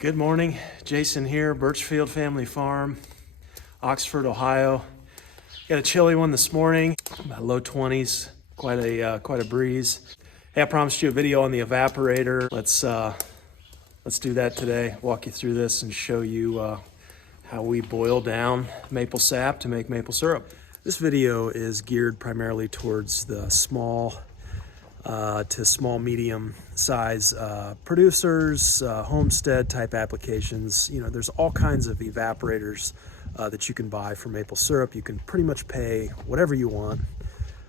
Good morning, Jason here, Birchfield Family Farm, Oxford, Ohio. Got a chilly one this morning, about low 20s, quite a breeze. Hey, I promised you a video on the evaporator. Let's do that today. Walk you through this and show you how we boil down maple sap to make maple syrup. This video is geared primarily towards the small to small medium size producers, homestead type applications. You know, there's all kinds of evaporators that you can buy for maple syrup. You can pretty much pay whatever you want,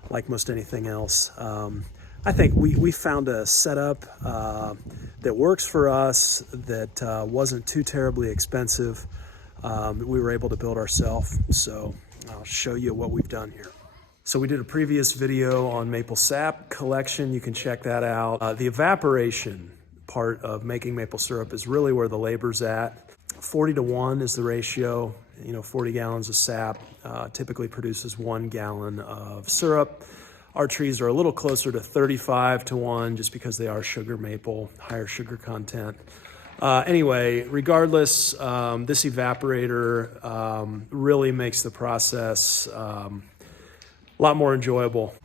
like most anything else. I think we found a setup that works for us, that wasn't too terribly expensive, that we were able to build ourselves. So I'll show you what we've done here. So we did a previous video on maple sap collection. You can check that out. The evaporation part of making maple syrup is really where the labor's at. 40-to-1 is the ratio. You know, 40 gallons of sap typically produces 1 gallon of syrup. Our trees are a little closer to 35-to-1 just because they are sugar maple, higher sugar content. Anyway, regardless, this evaporator really makes the process a lot more enjoyable.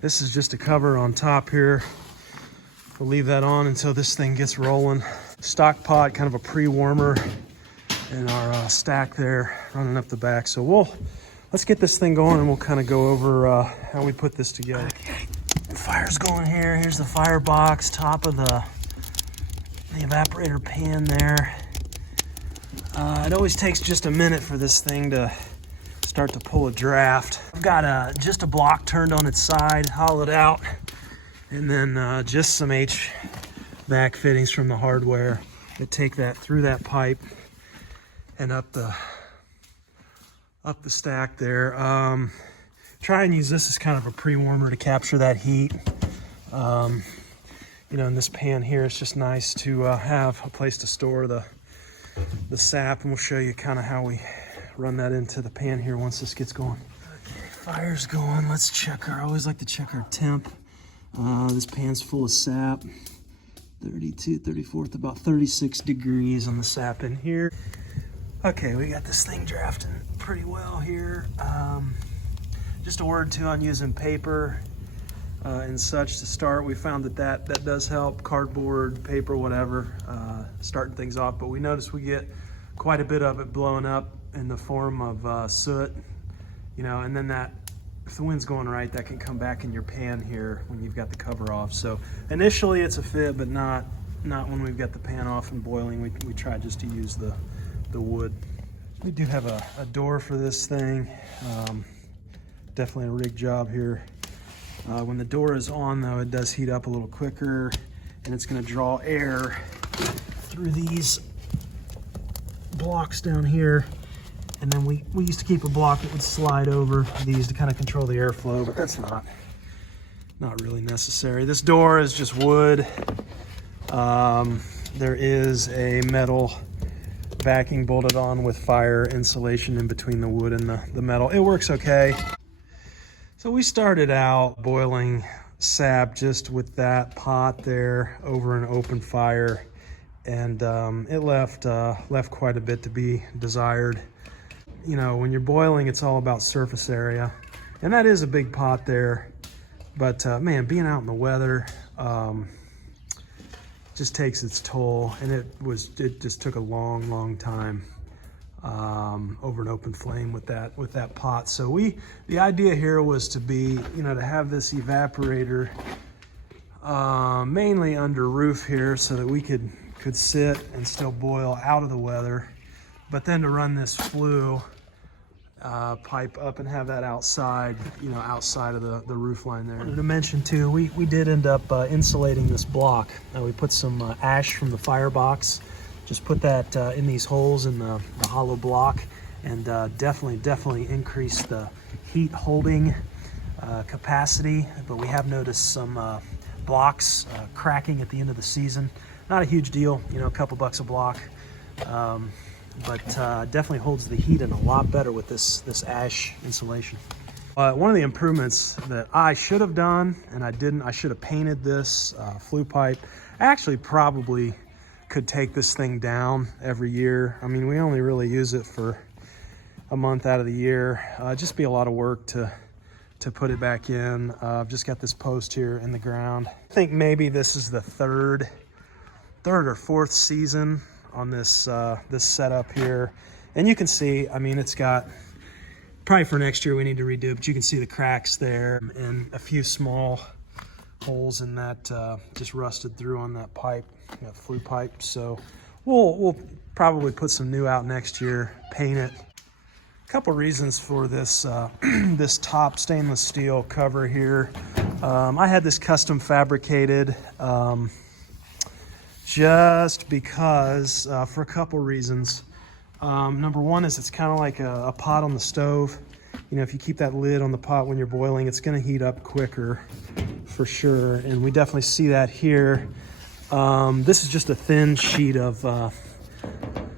This is just a cover on top here. We'll leave that on until this thing gets rolling. Stock pot, kind of a pre-warmer in our stack there running up the back. So let's get this thing going and we'll kind of go over how we put this together. Okay. The fire's going here. Here's the fire box, top of the evaporator pan there. It always takes just a minute for this thing to start to pull a draft. I've got just a block turned on its side, hollowed out, and then just some HVAC fittings from the hardware that take that through that pipe and up the stack there. Try and use this as kind of a pre-warmer to capture that heat. You know, in this pan here, it's just nice to have a place to store the sap, and we'll show you kind of how we run that into the pan here once this gets going. Okay, fire's going. Let's check I always like to check our temp. This pan's full of sap. 32, 34, about 36 degrees on the sap in here. Okay, we got this thing drafting pretty well here. Just a word too on using paper and such to start. We found that does help. Cardboard, paper, whatever, starting things off. But we notice we get quite a bit of it blowing up in the form of soot, you know, and then if the wind's going right, that can come back in your pan here when you've got the cover off. So initially it's a fit, but not when we've got the pan off and boiling. We try just to use the wood. We do have a door for this thing. Definitely a rig job here. When the door is on, though, it does heat up a little quicker, and it's going to draw air through these blocks down here. And then we used to keep a block that would slide over these to kind of control the airflow, but that's not really necessary. This door is just wood. There is a metal backing bolted on with fire insulation in between the wood and the metal. It works okay. So we started out boiling sap just with that pot there over an open fire, and it left quite a bit to be desired. You know, when you're boiling, it's all about surface area, and that is a big pot there. But man, being out in the weather just takes its toll, and it just took a long time over an open flame with that pot. So the idea here was to have this evaporator mainly under roof here so that we could sit and still boil out of the weather, but then to run this flue pipe up and have that outside, outside of the roof line there. I wanted to mention too, we did end up insulating this block. We put some ash from the firebox. Just put that in these holes in the hollow block, and definitely increase the heat holding capacity. But we have noticed some blocks cracking at the end of the season. Not a huge deal, a couple bucks a block, but definitely holds the heat in a lot better with this ash insulation. One of the improvements that I should have done, and I didn't, I should have painted this flue pipe. I actually probably could take this thing down every year. I mean, we only really use it for a month out of the year. Just be a lot of work to put it back in. I've just got this post here in the ground. I think maybe this is the third or fourth season on this this setup here. And you can see, I mean, it's got, probably for next year we need to redo, but you can see the cracks there and a few small holes in that just rusted through on that pipe, that flue pipe. So we'll probably put some new out next year, paint it. A couple reasons for this this top stainless steel cover here. I had this custom fabricated just because for a couple reasons. Number one is it's kind of like a pot on the stove. You know, if you keep that lid on the pot when you're boiling, it's going to heat up quicker for sure. And we definitely see that here. This is just a thin sheet of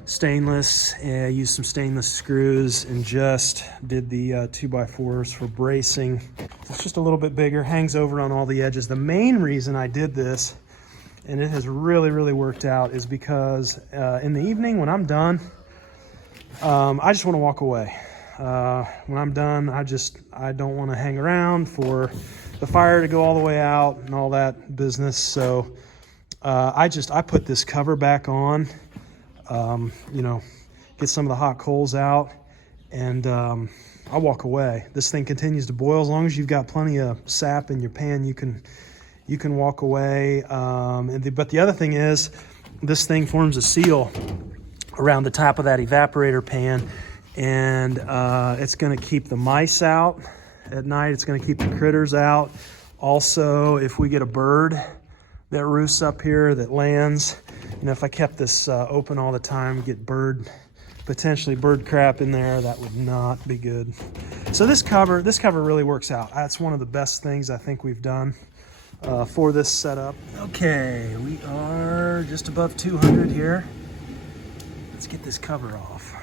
stainless. I used some stainless screws and just did the 2x4s for bracing. It's just a little bit bigger, hangs over on all the edges. The main reason I did this, and it has really worked out, is because in the evening when I'm done, I just want to walk away. When I'm done, I don't want to hang around for the fire to go all the way out and all that business. So I put this cover back on, you know, get some of the hot coals out, and I walk away. This thing continues to boil. As long as you've got plenty of sap in your pan, you can walk away. But the other thing is, this thing forms a seal around the top of that evaporator pan, and it's going to keep the mice out at night. It's going to keep the critters out. Also, if we get a bird that roosts up here, that lands, you know, if I kept this open all the time, get potentially bird crap in there, that would not be good. So this cover really works out. That's one of the best things I think we've done for this setup. Okay, we are just above 200 here. Let's get this cover off.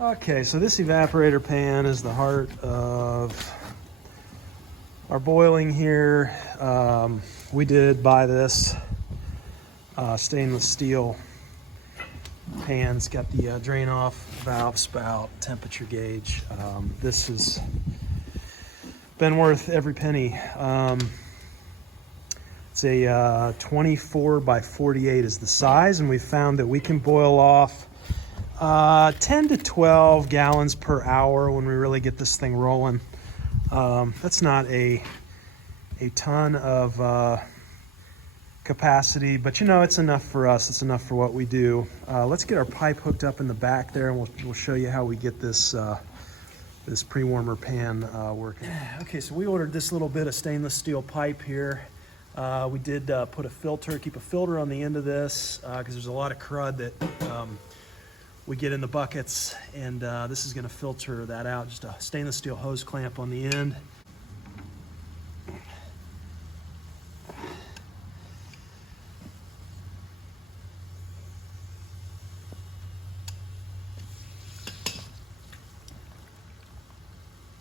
Okay, so this evaporator pan is the heart of our boiling here. We did buy this stainless steel pan. It's got the drain off valve, spout, temperature gauge. This has been worth every penny. It's a 24 by 48 is the size, and we found that we can boil off 10 to 12 gallons per hour when we really get this thing rolling. That's not a ton of capacity, but you know, it's enough for us. It's enough for what we do. Let's get our pipe hooked up in the back there, and we'll show you how we get this this pre-warmer pan working. Okay, so we ordered this little bit of stainless steel pipe here. We did put a filter, keep a filter on the end of this because there's a lot of crud that we get in the buckets, and this is going to filter that out. Just a stainless steel hose clamp on the end.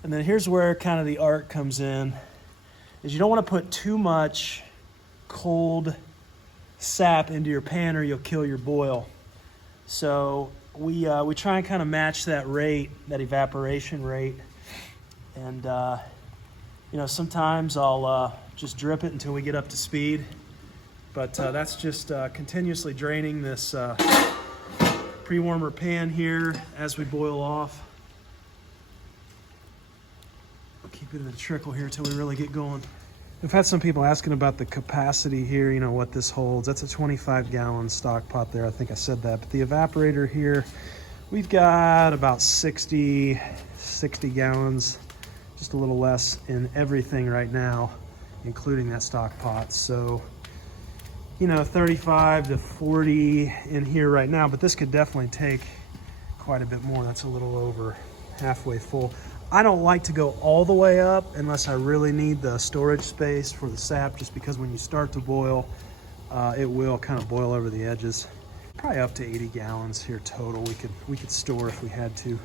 And then here's where kind of the art comes in, is you don't want to put too much cold sap into your pan or you'll kill your boil. So we try and kind of match that rate, that evaporation rate. And you know, sometimes I'll just drip it until we get up to speed. But that's just continuously draining this pre-warmer pan here as we boil off. Keep it in a trickle here until we really get going. We've had some people asking about the capacity here, you know, what this holds. That's a 25-gallon stock pot there. I think I said that. But the evaporator here, we've got about 60 gallons, just a little less in everything right now, including that stock pot. So, you know, 35 to 40 in here right now, but this could definitely take quite a bit more. That's a little over halfway full. I don't like to go all the way up unless I really need the storage space for the sap, just because when you start to boil, it will kind of boil over the edges. Probably up to 80 gallons here total we could store if we had to.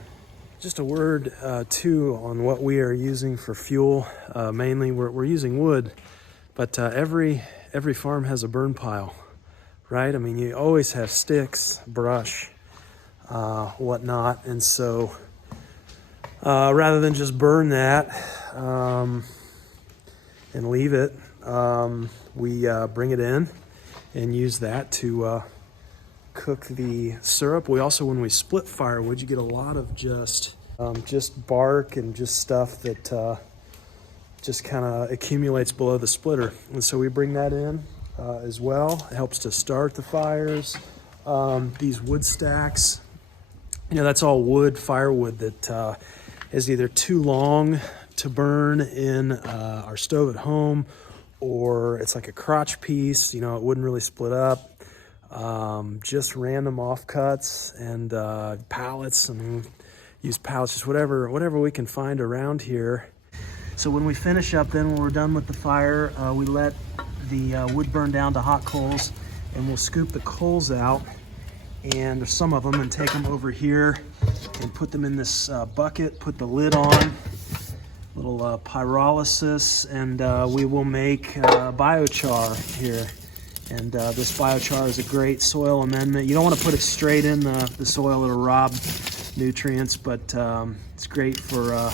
Just a word too on what we are using for fuel. Mainly we're using wood, but every farm has a burn pile, right? I mean, you always have sticks, brush, whatnot, and so rather than just burn that and leave it, we bring it in and use that to cook the syrup. We also, when we split firewood, you get a lot of just bark and just stuff that just kind of accumulates below the splitter. And so we bring that in as well. It helps to start the fires. These wood stacks, that's all wood, firewood that is either too long to burn in our stove at home, or it's like a crotch piece, it wouldn't really split up. Just random offcuts and pallets, and use pallets, just whatever we can find around here. So when we finish up, then when we're done with the fire, we let the wood burn down to hot coals, and we'll scoop the coals out, and there's some of them, and take them over here and put them in this bucket, put the lid on, little pyrolysis, and we will make biochar here. And this biochar is a great soil amendment. You don't want to put it straight in the soil, it'll rob nutrients, but it's great for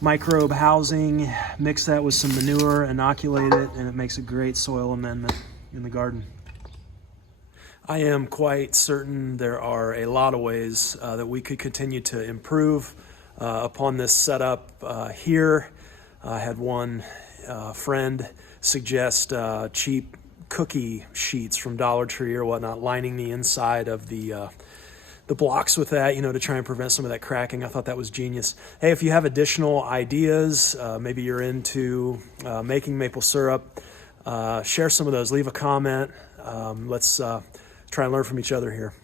microbe housing. Mix that with some manure, inoculate it, and it makes a great soil amendment in the garden. I am quite certain there are a lot of ways that we could continue to improve upon this setup here. I had one friend suggest cheap cookie sheets from Dollar Tree or whatnot, lining the inside of the blocks with that, to try and prevent some of that cracking. I thought that was genius. Hey, if you have additional ideas, maybe you're into making maple syrup, share some of those, leave a comment. Let's try and learn from each other here.